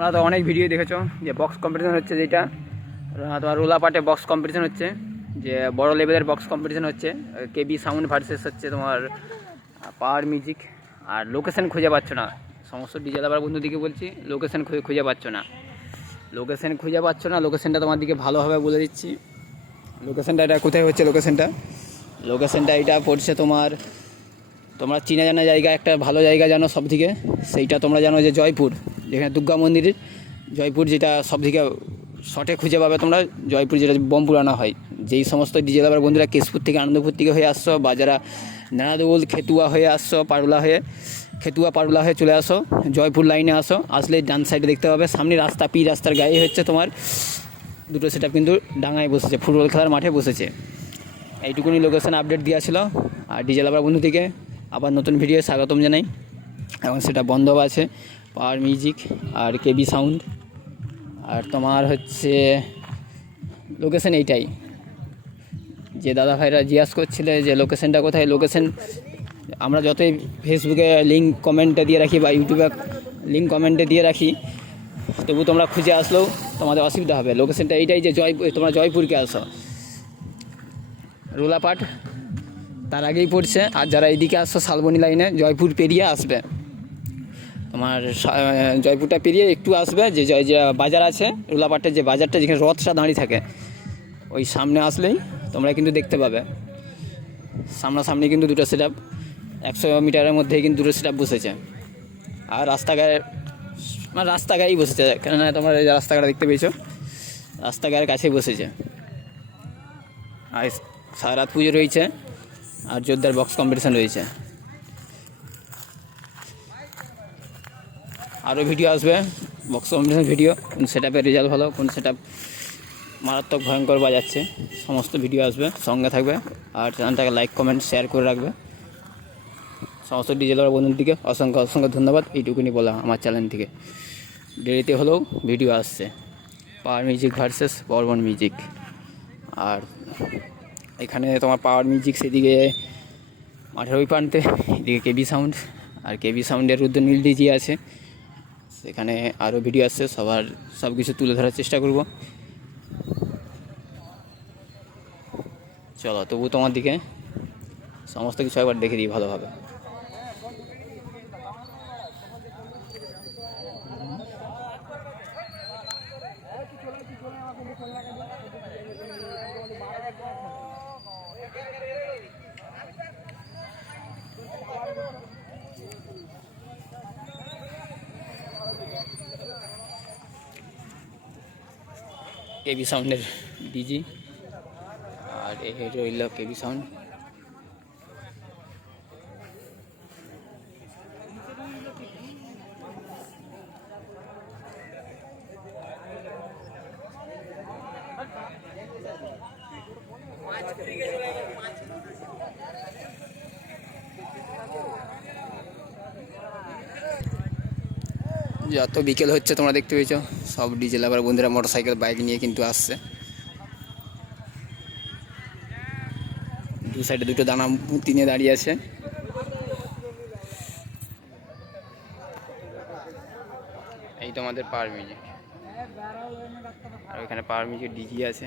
তোমরা তো অনেক ভিডিও দেখেছো যে বক্স কম্পিটিশন হচ্ছে, যেটা তোমার রোলা পার্টে বক্স কম্পিটিশন হচ্ছে, যে বড় লেভেলের বক্স কম্পিটিশন হচ্ছে। কেবি সাউন্ড ভার্সেস হচ্ছে তোমার পাওয়ার মিউজিক। আর লোকেশন খুঁজে পাচ্ছ না, সমস্ত ডিজে লাভার বন্ধুদিকে বলছি, লোকেশন খুঁজে পাচ্ছ না, লোকেশনটা তোমার দিকে ভালোভাবে বলে দিচ্ছি। লোকেশনটা এটা কোথায় হচ্ছে, লোকেশনটা এটা পড়ছে তোমরা চিনা জানা জায়গা, একটা ভালো জায়গা জানো সব থেকে, সেইটা তোমরা জানো যে জয়পুর, যেখানে দুর্গা মন্দিরের জয়পুর, যেটা সব থেকে শর্টে খুঁজে পাবে তোমরা। জয়পুর যেটা বম পুরানো হয়, যেই সমস্ত ডিজে লাভার বন্ধুরা কেশপুর থেকে আনন্দপুর থেকে হয়ে আসছো, বা যারা নারাদোল খেতুয়া হয়ে আসছো, পারুলা হয়ে চলে আসো, জয়পুর লাইনে আসলে ডান সাইডে দেখতে পাবে সামনে রাস্তা, রাস্তার গায়ে হচ্ছে তোমার দুটো সেটআপ কিন্তু ডাঙায় বসেছে, ফুটবল খেলার মাঠে বসেছে। এইটুকুনি লোকেশন আপডেট দেওয়া ছিল। আর ডিজে লাভার বন্ধু থেকে আবার নতুন ভিডিও স্বাগতম জানাই। এখন সেটা বন্ধ আছে, পাওয়ার মিউজিক আর কেবি সাউন্ড। আর তোমার হচ্ছে লোকেশন এইটাই, যে দাদা ভাইরা জিজ্ঞাসা করছিলে যে লোকেশনটা কোথায়। লোকেশন আমরা যতই ফেসবুকে লিঙ্ক কমেন্টে দিয়ে রাখি বা ইউটিউবে লিঙ্ক কমেন্টে দিয়ে রাখি, তবু তোমরা খুঁজে আসলেও তোমাদের অসুবিধা হবে। লোকেশনটা এইটাই যে তোমরা জয়পুরকে আসো, রোলাপাট তার আগেই পড়ছে। আর যারা এইদিকে আসছো শালবনী লাইনে, জয়পুর পেরিয়ে আসবে, তোমার জয়পুরটা পেরিয়ে একটু আসবে, যে বাজার আছে রোলাপাটের, যে বাজারটা যেখানে রথটা দাঁড়িয়ে থাকে, ওই সামনে আসলেই তোমরা কিন্তু দেখতে পাবে সামনাসামনি কিন্তু দুটো সেটআপ, 100 মিটারের মধ্যেই কিন্তু দুটো সেটআপ বসেছে। আর রাস্তাঘাটেই বসেছে, কেননা তোমরা এই রাস্তাঘাট দেখতে পেয়েছো, রাস্তাঘাটের কাছেই বসেছে। আর সারা রাত পুজো রয়েছে, আর জোরদার বক্স কম্পিটিশান রয়েছে। আরও ভিডিও আসবে, বক্স কম্পিটিশান ভিডিও, কোন সেটআপের রেজাল্ট ভালো, কোন সেটআপ মারাত্মক ভয়ঙ্কর বাজাচ্ছে, সমস্ত ভিডিও আসবে, সঙ্গে থাকবে। আর চ্যানেলটাকে লাইক কমেন্ট শেয়ার করে রাখবে। সমস্ত ডিজে লাভার বন্ধুর দিকে অসংখ্য ধন্যবাদ। এইটুকুনি বলা আমার চ্যানেল থেকে, দেরিতে হলেও ভিডিও আসছে। Power music versus Barman music. আর এখানে তোমার পাওয়ার মিউজিক সেদিকে মাঠের ওই প্রান্তে, এদিকে কেবি সাউন্ড। আর কেবি সাউন্ডের রুদ্রনীল ডিজি আছে, সেখানে আরও ভিডিও আসছে, সব কিছু তুলে ধরার চেষ্টা করব। চলো তবু তোমার দিকে সমস্ত কিছু একবার দেখে দিই ভালোভাবে। কেবি সাউন্ডের ডিজি, আর এই রইল কেবি সাউন্ড। যত বিকেল হচ্ছে তোমরা দেখতে পেয়েছো, সব ডিজে লাভার বন্ধুরা মোটরসাইকেল বাইক নিয়ে কিন্তু আসছে। দু সাইডে দুটো দানা মূর্তি নিয়ে দাঁড়িয়ে আছে। এই তো আমাদের পাওয়ার মিউজিক, আর ওইখানে পাওয়ার মিউজিক ডিজি আছে।